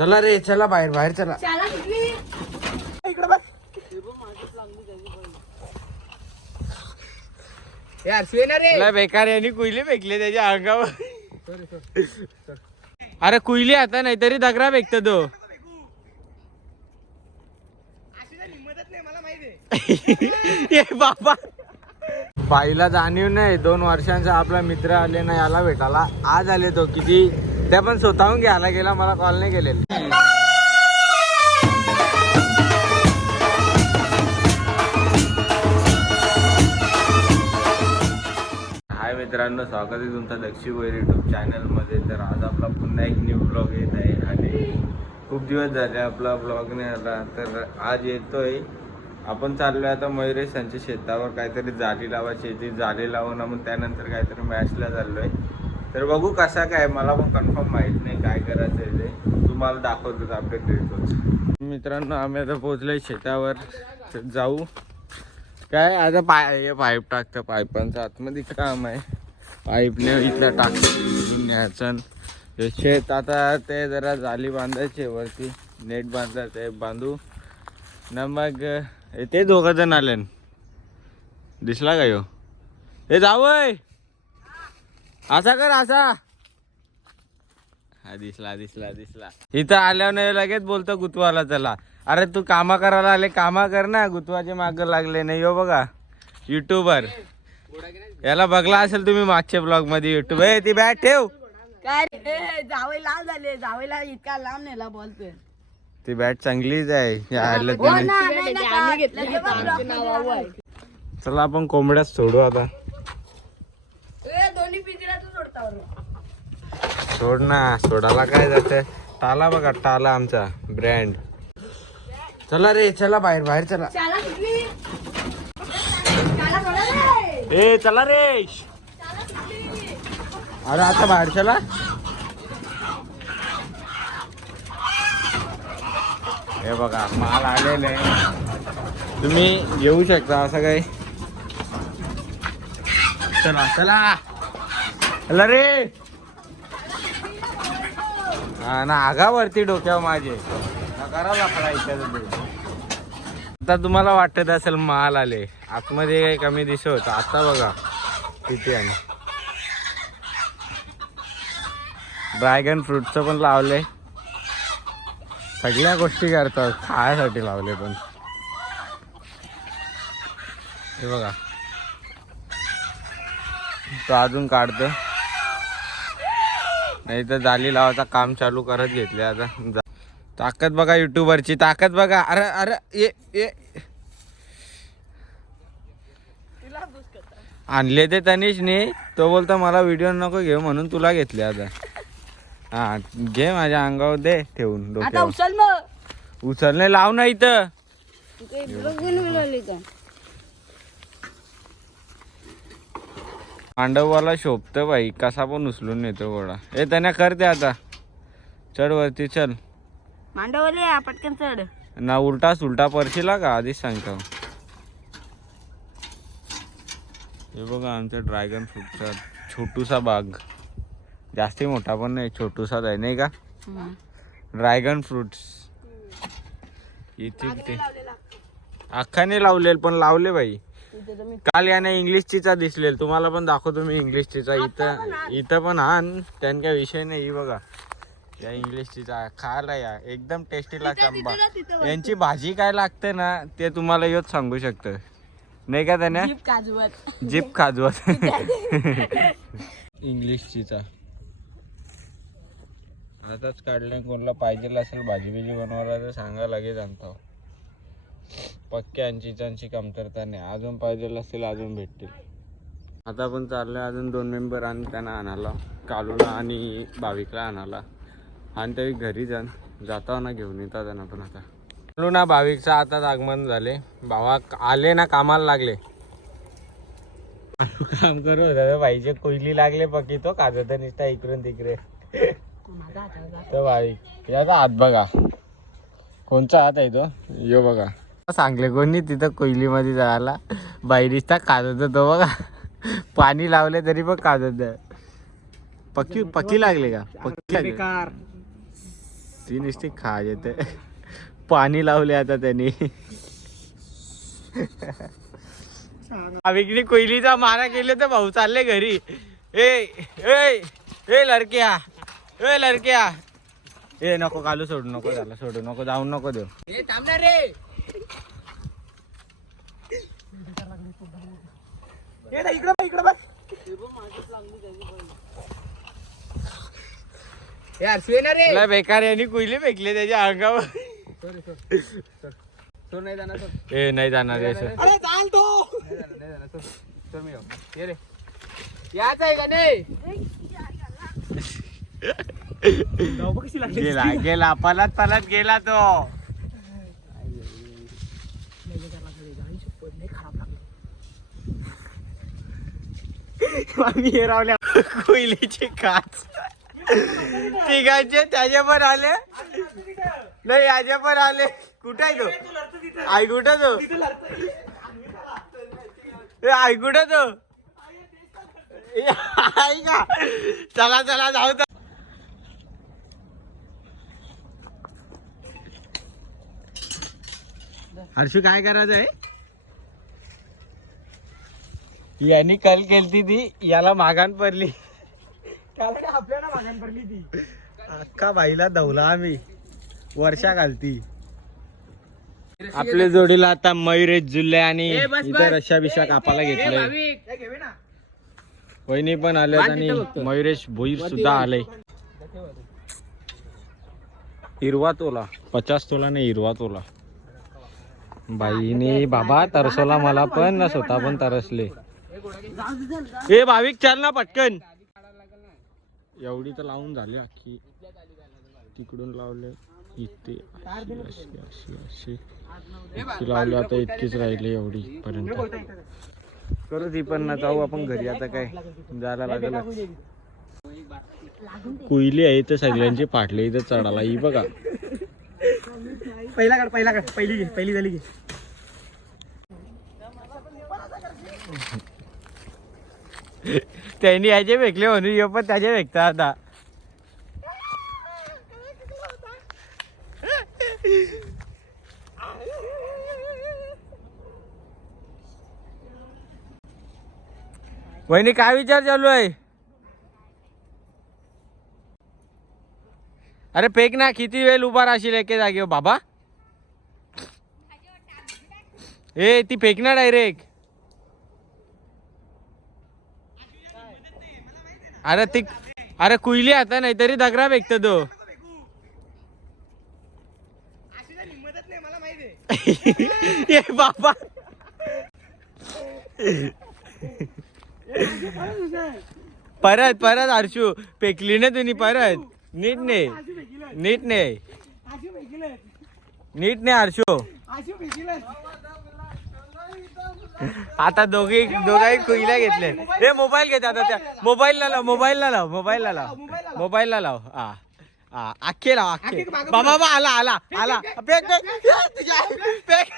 चला रे चला बाहेर बाहेर चला इकडे बघ यार रे बेकार यांनी कुईली फेकले त्याच्या अंगावर अरे कुईली आता नाही तरी दगरा फेकतो तो ये बाबा बाईला जाणीव नाही 2 वर्षांचा आपला मित्र आले ना याला भेटायला आज आले तो किती त्या पण स्वतःहून घ्यायला गेला मला कॉल नाही केलेला हाय मित्रांनो स्वागत आहे तुमचं दक्षी भोईर यूट्यूब चॅनलमध्ये तर आज आपला पुन्हा एक न्यू ब्लॉग येत आहे आणि खूप दिवस झाले आपला ब्लॉग नाही आला तर आज येतोय आपण चाललोय आता मयुरेश यांच्या शेतावर काहीतरी जाली लावायची ती जाली लावून मग त्यानंतर काहीतरी मॅचला चाललोय तर बघू कसा काय मला पण कन्फर्म माहित नाही काय करायचं आहे ते तुम्हाला दाखवतोच अपडेट देतोच मित्रांनो आम्ही आता पोहोचलोय शेतावर जाऊ काय आता पाईप टाकतं पाईपांचं आतमध्ये काम आहे पाईपने इथला टाकून न्यायचं शेत आता ते जरा जाली बांधायचे वरती नेट बांधायचं आहे बांधू ना मग ते 2 जण आले दिसला का ह्यो हे जावय असा कर असा हा दिसला दिसला दिसला इथं आल्यावर नाही लगेच बोलतो गुतवाला चला अरे तू कामा करायला आले कामा कर ना गुतवाचे माग लागले नाही हो बघा युट्यूबर याला बघला असेल तुम्ही मागच्या ब्लॉग मध्ये युट्यूब ती बॅट ठेव काय जावई लांब झाले जावईला इतका लांब नेला बोलतोय ती बॅट चांगलीच आहे चला आपण कोंबड्यात सोडू आता सोड ना सोडायला काय जाते टाला बघा टाला आमचा ब्रँड चला रे चला बाहेर बाहेर चला ए चला रे अरे आता बाहेर चला हे बघा माल आलेले तुम्ही येऊ शकता असं काही चला चला चला रे हा ना आगावरती डोक्यावर माझे करायला पडायचं आता तुम्हाला वाटत असेल माल आले आतमध्ये काही कमी दिसत आता बघा किती आहे ड्रॅगन फ्रूटचं पण लावलंय सगळ्या गोष्टी करतात खायसाठी लावले पण हे बघा तो अजून काढतो नाही तर जाली लावायचं काम चालू करत घेतले आता ताकद बघा युट्यूबरची ताकद बघा अरे अरे ये आणले ते तनिषने तो बोलता मला व्हिडिओ नको घेऊ म्हणून तुला घेतले आता हा घे माझ्या अंगावर दे ठेवून डोक्यावर उचलणे लाव ना इथं पांडववाला शोभतं बाई कसा पण उचलून नेतो गोळा हे त्यांना करते आता चढ वरती चल मांडवले पटकन चढ ना उलटा सुलटा परशीला का आधीच सांगतो हे बघा आमचा ड्रॅगन फ्रूटचा छोटूसा बाग जास्ती मोठा पण नाही छोटूसाच आहे नाही का ड्रॅगन फ्रुट्स इथे अख्खाने लावलेल पण लावले बाई काल याने इंग्लिश चीचा दिसलेल तुम्हाला पण दाखवतो मी इंग्लिश चीचा इथं पण हा त्यांना काय विषय नाही ही बघा या इंग्लिश चीचा खायला या एकदम टेस्टी लागतं आंबा यांची भाजी काय लागते ना ते तुम्हाला योच सांगू शकतं नाही का त्याने जीप खाजवत इंग्लिश चीचा आताच काढले कोणाला पाहिजे असेल भाजी बिजी बनवायला तर सांगा लगेच आणतो पक्क्या चिचांची कमतरता नाही अजून पाहिजे असेल अजून भेटतील आता पण चाललंय अजून 2 मेंबर आणि त्यांना आणायला कालूला आणि भाविकला आणायला आणि ते घरी जाता ना घेऊन येतात त्यांना पण आता कालू ना भाविकचं आताच आगमन झाले भावा आले ना कामाला लागले काम करू भाईचे कोयली लागले पक्की तो काजत निष्ठा इकडून तिकडे तो भाविक याचा हात बघा कोणचा हात आहे तो यो बघा सांगले कोणी तिथं कोयलीमध्ये जायला बाई दिसता काजत तो बघा पाणी लावले तरी पण काजत पक्की लागले का पक्की लागले ती नुसती खा येते. पाणी लावले आता त्यांनी. विकली कोयलीचा मारा केले तर भाऊ चालले घरी. ए ए ए लडक्या, ए लडक्या, ए नको कालू सोडू नको, झाला सोडू नको, जाऊन नको देऊ. तुला बेकार यांनी कुयली फेकले त्याच्या अंगावर. ए नाही जाणार रे सर. गेला गेला, पलत पलत गेला तो. आम्ही हे रावल्या कोयलीची काच तिघांचे त्याचे पण आले नाही, याचे पण आले. कुठे आहे तो? आई कुठे तो? आई कुठे तो? आई का? चला चला जाऊ. हर्षू काय करायचं आहे? यांनी कल केलती ती, याला मागान पडली. आपल्याला मागान पडली ती. अख्खा बाईला धवला आम्ही. वर्षा घालती. आपल्या जोडीला आता मयुरेश जुल्ले आणि इथे रश्या बिशा कापाला घेतलंय. वहिनी पण आल्यात आणि मयुरेश भोईर सुद्धा आले. हिरवा तोला 50 तोला नाही, हिरवा तोला. बाईने बाबा तरसवला मला पण ना, स्वतः पण तरसले. ए भाविक चल ना पटकन. एवढी तर लावून झाली अख्खी. तिकडून लावले इथे अशी लावली. आता इतकीच राहिली एवढी पर्यंत. करू ती पण ना, जाऊ आपण घरी. आता काय जायला लागेल. कुयली आहे तर सगळ्यांची फाटले इथं चढाला. ही बघा. पहिला काढ पहिली झाली की. त्यांनी याचे फेकले म्हणून ये पण त्याचे फेकता आता. वहिनी काय विचार चालू आहे? अरे फेक ना, किती वेळ उभा राहशील एके जागेवर बाबा. ए ती फेक ना डायरेक्ट. अरे ती, अरे कुयली आता नाही तरी दगरा फेकतो तो. ए बाबा परत परत हर्षू फेकली ना तुम्ही परत. नीट ने नीट ने नीट ने हर्षू. आता दोघाही कुईला घेतले. हे मोबाईल घेते आता. त्या मोबाईलला लाव, मोबाईलला लाव, मोबाईलला लाव, मोबाईलला लाव. हा हा अख्खे लाव अख्खे. बाबा आला आला आला. Fake fake.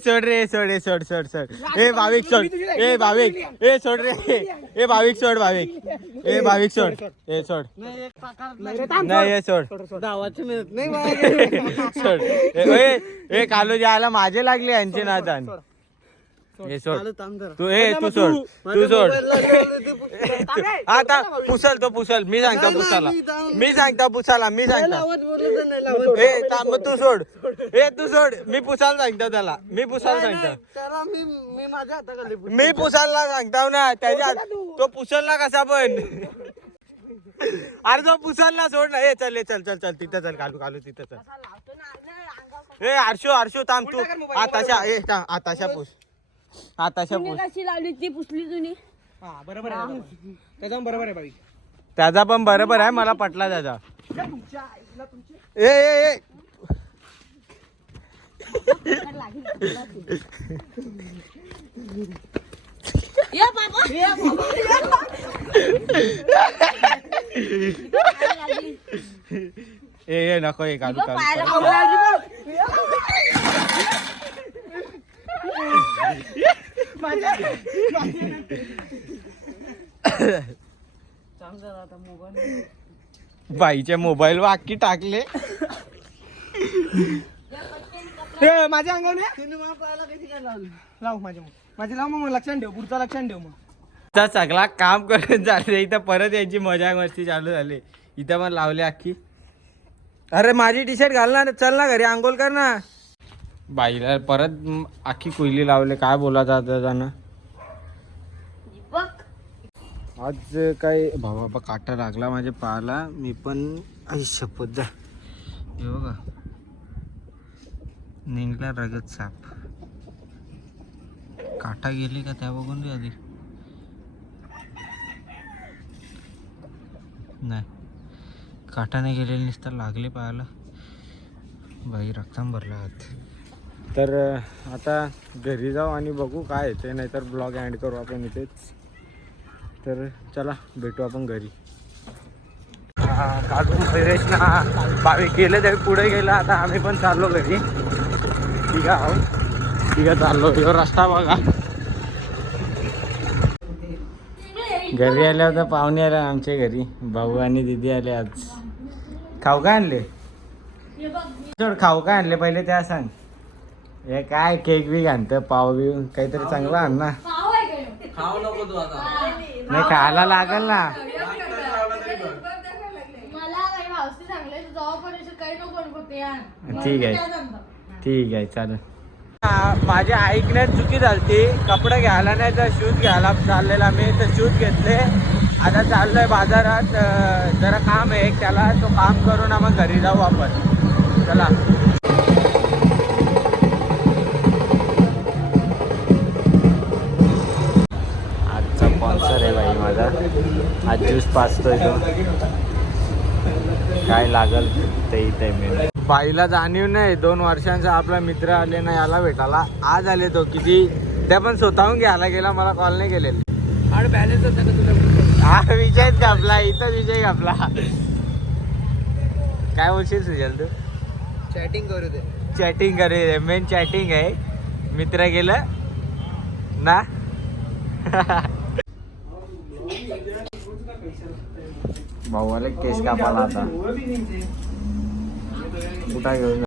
सोड रे, सोड सोड सोड सोड. ए भाविक सोड. ए भाविक ए सोड रे. ए भाविक सोड, भाविक. ए भाविक सोड. ए सोड नाही. ए सोड सोड. ए कालू जायला माझे लागले यांचे नादान. हे सोड तू. ए तू सोड, तू सोड. आता पुसल तो पुसल. मी सांगतो पुसाला, मी सांगतो पुसाला, मी सांगतो. ए थांब तू सोड. ए तू सोड. मी पुसायला सांगतो त्याला. मी पुसायला सांगतो. मी पुसायला सांगतो ना त्याच्या. तो पुसलला कसा पण. अरे तो पुसलला सोड ना. ए चल चल चल चल तिथं चल. कालू कालू तिथं चल. ए हर्षू हर्षू थांब तू. आताशा ए आताशा पुस. आताशा पुस. कशी लावली ती पुसली तुम्ही? बरोबर आहे. त्याचा बरोबर आहे भाई. त्याचा पण बरोबर आहे. मला पटला त्याचा. ए ए ये बाबा ए नको हे काढू पायाला काढू कमळ लागली बघ. बाईच्या मोबाईल वर अख्खी टाकले. ए, माझ्या अंगावर लाव माझे लाव मग लक्षात ठेव पुढचा लक्षात ठेव मग. तर सगळा काम करत झाले इथं परत यांची मजा मस्ती चालू झाली. इथं पण लावले अख्खी. अरे माझी टी शर्ट घाल ना, चल ना घरी आंघोळ कर ना. बाईला परत अख्खी कोयली लावले. काय बोलायचं आता जाणं. आज काय बाबा काटा लागला माझ्या पायाला. मी पण आई शपथ जा. हे बघा निघला रगत साप. काटा गेले का त्या बघून दे आधी. नाही काटाने गेलेले नुसतं लागले पायाला. बाई रक्ताम भरला हात. तर आता घरी जाऊ आणि बघू काय येते. नाहीतर ब्लॉग एंड करू आपण इथेच. तर चला भेटू आपण घरी. काढून फ्रेश ना बावी केलं तरी पुढे गेलं. आता आम्ही पण चाललो घरी. ठीक आहे चाललो. ह्यो रस्ता बघा. घरी आल्यावर तर पाहुणे आले आमच्या घरी. भाऊ आणि दीदी आले. आज खाऊ काय आणले. खाऊ काय आणले पहिले त्या सांग. हे काय केक बी आणतं पाव बी काहीतरी चांगलं आण ना. नाही खायला लागल ना. ठीक आहे चालेल. माझ्या ऐकण्यात चुकी झाली. कपडे घ्यायला नाही तर शूज घ्यायला चाललेला मी. तर शूज घेतले. आता चाललोय बाजारात. जरा काम आहे त्याला. तो काम करून मग घरी जाऊ आपण. चला. आजचा स्पॉन्सर आहे बाई माझा. आज ज्यूस पाचतोय तो. काय लागल ते इथे मी. बाईला जाणीव नाही 2 वर्षांचा आपला मित्र आले नाही याला भेटायला. आज आले तो किती. त्या पण स्वतःहून घ्यायला गेला. मला कॉल नाही केलेला. आणि बॅलन्स होता का तुझा. हा विजयच कापला. इथं विजय कापला. काय बोलशील सुजल तू. चॅटिंग करू दे. चॅटिंग करे. मेन चॅटिंग आहे. मित्र गेलं ना. भाऊला केस कापाला आता. कुठं घेऊन